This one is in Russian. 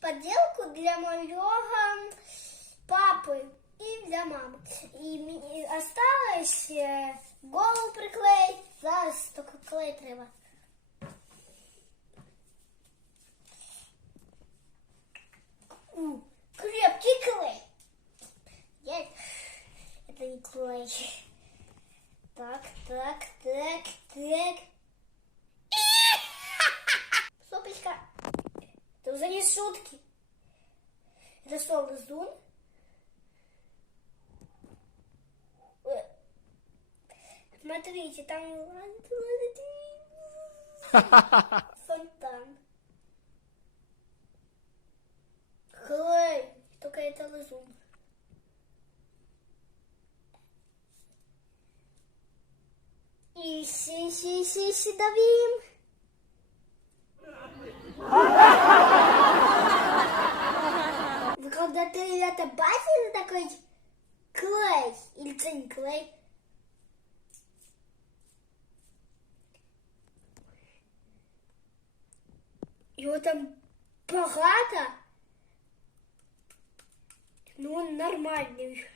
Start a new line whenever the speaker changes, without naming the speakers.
подделку для моего папы и для мамы. И осталось э, голову приклеить, зараз только клей треба. Крепкий клей. Я... Это не клей. Так, так, так, так. Это уже не шутки. Это что, лизун? Э. Смотрите, там фонтан. Клей. Только это лизун. И си си си си давим. Вы когда-то это бачили такой клей? Или это не клей? Его там багато. Ну, он нормальный.